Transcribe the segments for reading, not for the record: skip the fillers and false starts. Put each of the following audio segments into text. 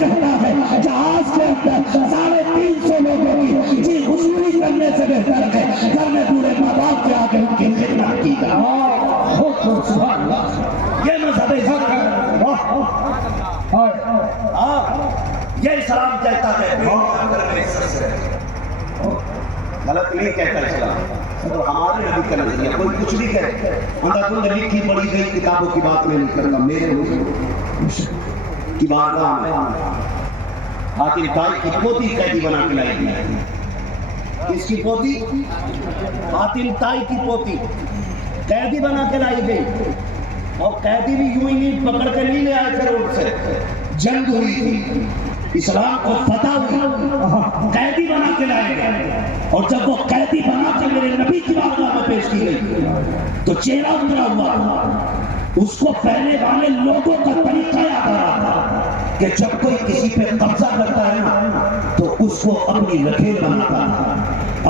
کہتا ہے جہاز کے اندر 350 لوگوں کی جی حضوری کرنے سے بہتر ہے گھر میں پورے ماں باپ کے آگے ان کی خدمت کی جائے. یہ مذہب حق ہے. یہ اسلام کہتا ہے غلط نہیں کہتا اسلام. تو ہمارے نبی کا نظریہ کوئی کچھ بھی کہے اندھا لکھی پڑھی گئی کتابوں کی بات میں نہیں کرتا. میرے کی بارگاہ میں حاتم طائی کی پوتی قیدی بنا کے لائی گئی. کس کی پوتی؟ حاتم طائی کی پوتی قیدی بنا کے لائی گئی. اور قیدی بھی یوں ہی نہیں پکڑ کے نہیں لے آئے تھے روڈ سے. جنگ ہوئی تھی, اسلام کو فتح ہوئی, قیدی بنا کے لائے گئے. اور جب وہ قیدی بنا کے میرے نبی کی بارگاہ میں پیش کی گئی تو چہرہ اترا ہوا تھا. اس کو پہلے والے لوگوں کا طریقہ یاد آ رہا تھا کہ جب کوئی کسی پہ قبضہ کرتا ہے نا تو اس کو اپنی رکھیل بناتا تھا,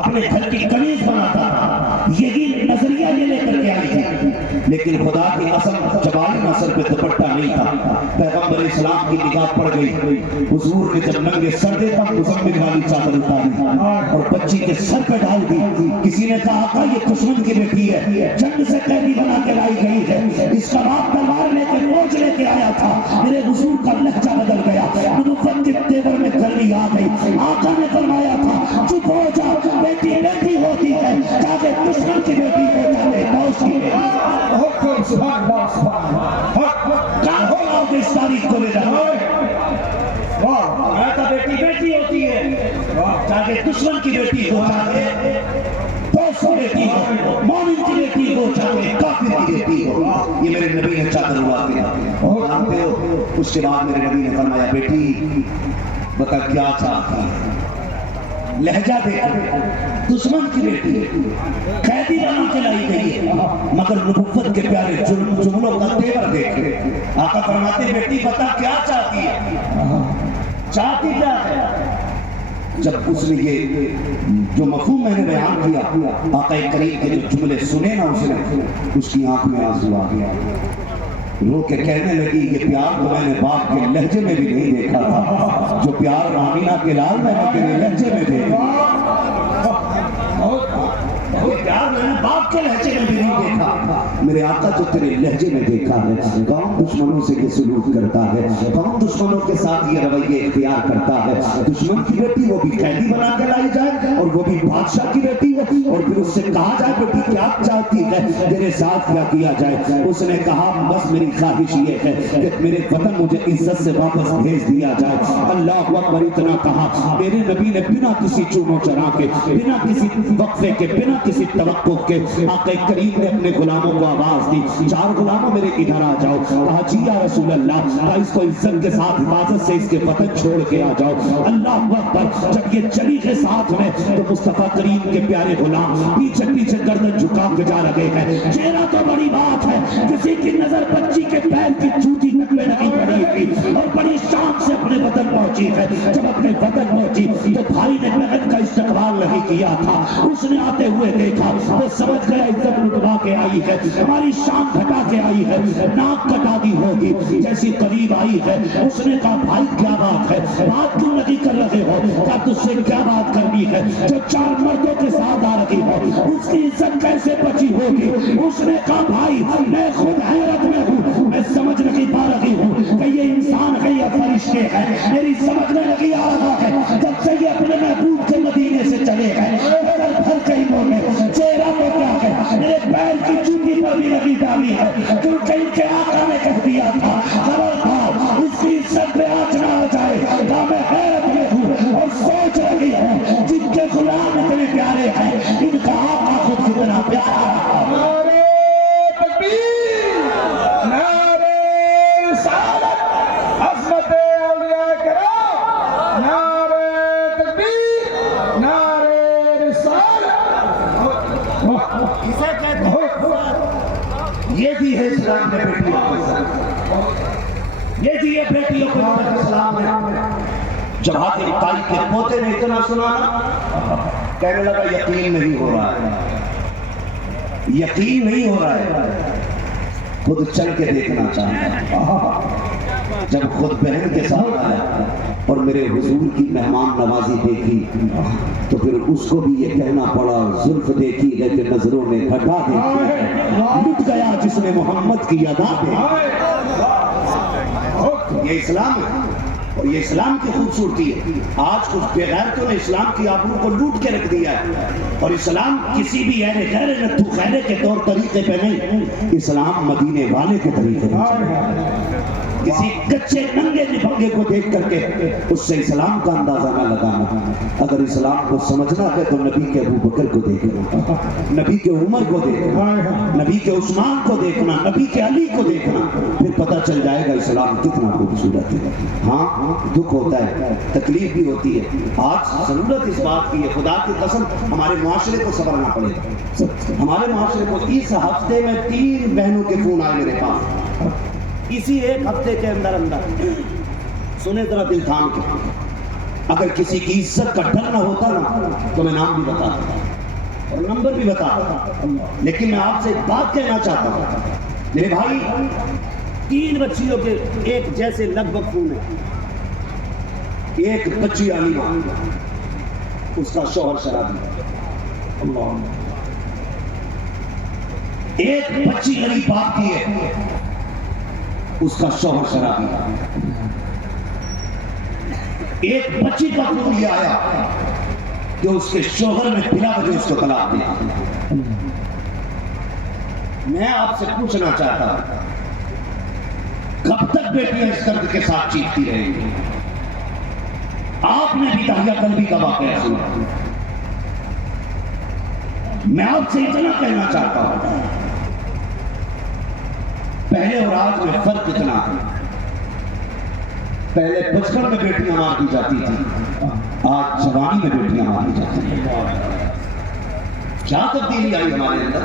اپنے گھر کی کنیز بناتا تھا. یہی نظریہ یہ لے کر کے آئی تھی. لیکن خدا کی قسم جبال نصر پہ دوپٹہ نہیں تھا. پیغمبر اسلام کی نگاہ پڑ گئی. حضور نے جب ننگے سر دے تھا مزمل والی چادر اتاری اور بچی کے سر پہ ڈال دی. کسی نے کہا آقا یہ دشمن کی بیٹی ہے, جنگ سے قیدی بنا کے لائی گئی ہے. اس کا باپ تلوار لے کے موج لے کے آیا تھا. میرے حضور کا لہجہ بدل گیا, نبوت کے تیور میں گرمی آ گئی. آقا نے فرمایا تھا چپ ہو جا, بیٹی بیٹی ہوتی ہے, چاہے دشمن کی بیٹی ہو چاہے دوست کی بیٹی. کہاں ہو آپ اس تاریخ کو لے جاؤ. میں تو بیٹی بیٹی ہوتی ہے, چاہے دشمن کی بیٹی ہو چاہے دوست کی بیٹی ہو, مومن کی بیٹی ہو چاہے کافر کی بیٹی ہو. یہ میرے نبی نے چادر اڑا دیا. جانتے ہو اس کے بعد میرے نبی نے فرمایا بیٹی بتا کیا چاہتی ہے. لہجہ دیکھو, دشمن کی بیٹی قیدی بنا کے لائی گئی ہے مگر نبوت کے پیارے جملوں کا تیور دیکھے. آقا فرماتے بیٹی بتا کیا چاہتی ہے, چاہتی کیا ہے. جب اس نے یہ جو مفہوم میں نے بیان کیا آقا کریم کے جو جملے سنے نا اس نے, اس کی آنکھ میں آنسو آ گیا. رو کے کہنے لگی یہ پیار تو میں نے باپ کے لہجے میں بھی نہیں دیکھا تھا, جو پیار آمینہ کے لال میں نے تیرے لہجے میں دیکھا. پیار میں نے باپ کے لہجے میں بھی نہیں دیکھا, میرے آقا جو تیرے لہجے میں دیکھا ہے. کون دشمنوں سے یہ سلوک کرتا ہے, کون دشمنوں کے ساتھ یہ رویے اختیار کرتا ہے. دشمن کی بیٹی وہ بھی قیدی بنا کے لائی جائے اور وہ بھی بادشاہ کی بیٹی ہو, اور پھر اس سے کہا جائے بیٹی کیا چاہتی ہے تیرے ساتھ کیا کیا جائے. اس نے کہا بس میری خواہش یہ ہے کہ میرے وطن مجھے عزت سے واپس بھیج دیا جائے. اللہ اکبر اتنا کہا میرے نبی نے بنا کسی چونو چرا کے, بنا کسی وقفے کے, بنا کسی توقف کے آقا کریم نے اپنے غلاموں کو آواز دی 4 غلاموں میرے ادھر آ جاؤ. کہا جی یا رسول اللہ, اس کو عزت کے ساتھ حفاظت سے اس کے وطن چھوڑ کے آ جاؤ. اللہ اکبر. جب یہ چلی کے ساتھ میں تو مصطفیٰ کریم کے پیارے غلام پیچھے پیچھے گردن جھکا کے جا رہے ہیں. چہرہ تو بڑی بات ہے, کسی کی نظر بچی کے پیر کی جوتی تک میں نہیں پڑی تھی اور بڑی شان سے اپنے وطن پہنچی ہے. جب اپنے وطن پہنچی تو بھائی نے بہن کا استقبال نہیں کیا تھا. اس نے آتے ہوئے دیکھا, وہ سمجھ گیا عزت لٹوا کے آئی ہے, ہماری شان گھٹا کے آئی ہے, ناک کٹا دی ہوگی. جیسی قریب آئی ہے اس نے کہا بھائی کیا بات ہے, بات کیوں نہیں کر رہے ہو, کیا تجھ سے کیا بات کرنی ہے جو 4 مردوں کے ساتھ آ رہی ہو, اس کی عزت کیسے بچی ہوگی. اس نے کہا بھائی میں خود حیرت میں ہوں, میں سمجھ نہیں پا رہی ہوں کہ یہ انسان ہے یا فرشتے ہیں. میری سمجھ میں نہیں آ رہا ہے جب سے یہ اپنے محبوب کے مدینے سے چلے گئے پھر کہیں بولے چہرہ کو کیا ہے, میرے پیر کی جوتی پر بھی لگی ڈالی ہے کیونکہ ان کے آقا نے کہہ دیا تھا خبردار اس کی عزت پہ آنچ نہ آ جائے. کہا میں حیرت میں ہوں اور سوچ رہی ہوں جن کے غلام اتنے پیارے ہیں ان کا آقا خود کتنا پیارا ہے. یہ بھی ہے اسلام میں بیٹیوں کو, یہ بھی ہے بیٹیوں کو اسلام ہے. جب حاتم طائی کے پوتے نے اتنا سنا کہنے لگا یقین نہیں ہو رہا ہے, یقین نہیں ہو رہا ہے, خود چل کے دیکھنا چاہتا. جب خود بہن کے ساتھ آیا اور میرے حضور کی مہمان نوازی دیکھی تو پھر اس کو بھی یہ کہنا پڑا زلف دیکھی لیکن نظروں نے گھٹا دیکھی لٹ گیا جس نے محمد کی ادا دیکھی۔ یہ اسلام ہے اور یہ اسلام کی خوبصورتی ہے۔ آج کچھ بے غیرتوں نے اسلام کی آبرو کو لوٹ کے رکھ دیا ہے، اور اسلام کسی بھی اہل غیر نتھو خیرے کے طور طریقے پہ نہیں، اسلام مدینے والے کے طریقے پہ کسی کچے ننگے نبھنگے کو دیکھ کر کے اس سے اسلام کا اندازہ نہ لگانا۔ اگر اسلام کو سمجھنا ہے تو نبی کے ابو بکر کو دیکھنا، نبی کے عمر کو دیکھنا، نبی کے عثمان کو دیکھنا، نبی کے علی کو دیکھنا، پھر پتہ چل جائے گا اسلام کتنا خوبصورت ہے۔ ہاں دکھ ہوتا ہے، تکلیف بھی ہوتی ہے، آج ضرورت اس بات کی ہے، خدا کی قسم ہمارے معاشرے کو صبرنا پڑے گا۔ ہمارے معاشرے کو اس ہفتے میں 3 بہنوں کے فون آئے میرے پاس، اسی ایک ہفتے کے اندر سنے ذرا دل تھام کے۔ اگر کسی کی عزت کا ڈر نہ ہوتا نا تو میں نام بھی بتاتا اور نمبر بھی بتاتا، لیکن میں آپ سے ایک بات کہنا چاہتا ہوں میرے بھائی، 3 بچیوں کے ایک جیسے لگ بھگ فون ہے۔ ایک بچی علیمہ، اس کا شوہر شرابی، ایک بچی غریب باپ کی ہے، اس کا شوہر شرابی، ایک بچی کا فون یہ آیا کہ اس کے شوہر نے بلا وجہ اس کو طلاق دیا۔ میں آپ سے پوچھنا چاہتا ہوں کب تک بیٹیاں اس درد کے ساتھ چیختی رہیں گی؟ آپ نے بھی داہیہ قلبی کا واقعہ سنا، میں آپ سے اتنا کہنا چاہتا ہوں پہلے اور آج میں فرق اتنا ہے، پہلے بچپن میں بیٹیاں مار دی جاتی تھی، آج جوانی میں بیٹیاں ماری جاتی ہیں۔ کیا تبدیلی آئی ہمارے اندر،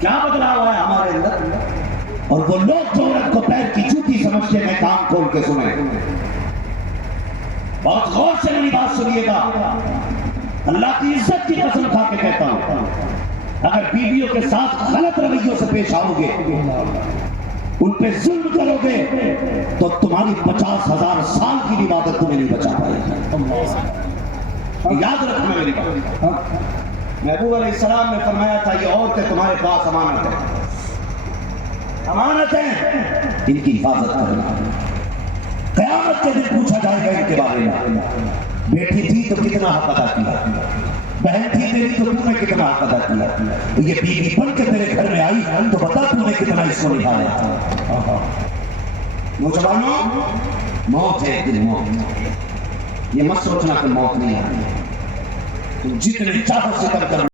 کیا بدلاؤ آیا ہمارے اندر؟ اور وہ لوگ جو عورت کو پیر کی جوتی سمجھتے ہیں کان کھول کے سنیں، بہت غور سے میری بات سنیے گا، اللہ کی عزت کی قسم کھا کے کہتا ہوں اگر بیویوں کے ساتھ غلط رویوں سے پیش آؤ گے، ان پہ ظلم کرو گے تو تمہاری 50,000 سال کی عبادت تمہیں نہیں بچا پائے گی۔ یاد رکھنا میری بات، محبوب علیہ السلام نے فرمایا تھا یہ عورتیں تمہارے پاس امانت ہیں، امانت ہیں، ان کی حفاظت کرنا۔ قیامت کے دن پوچھا جائے گا ان کے بارے میں، بیٹی تھی تو کتنا حق ادا کیا، بہن تھی تیری تو تم نے کتنا حق ادا کیا، یہ بیوی بن کے تیرے گھر میں آئی تو بتا تم نے کتنا اس کو نبھایا۔ نوجوانوں، موت ہے ایک دن، موت، یہ مت سوچنا کہ موت نہیں آئی، تم جتنے چاہو ستم کرو۔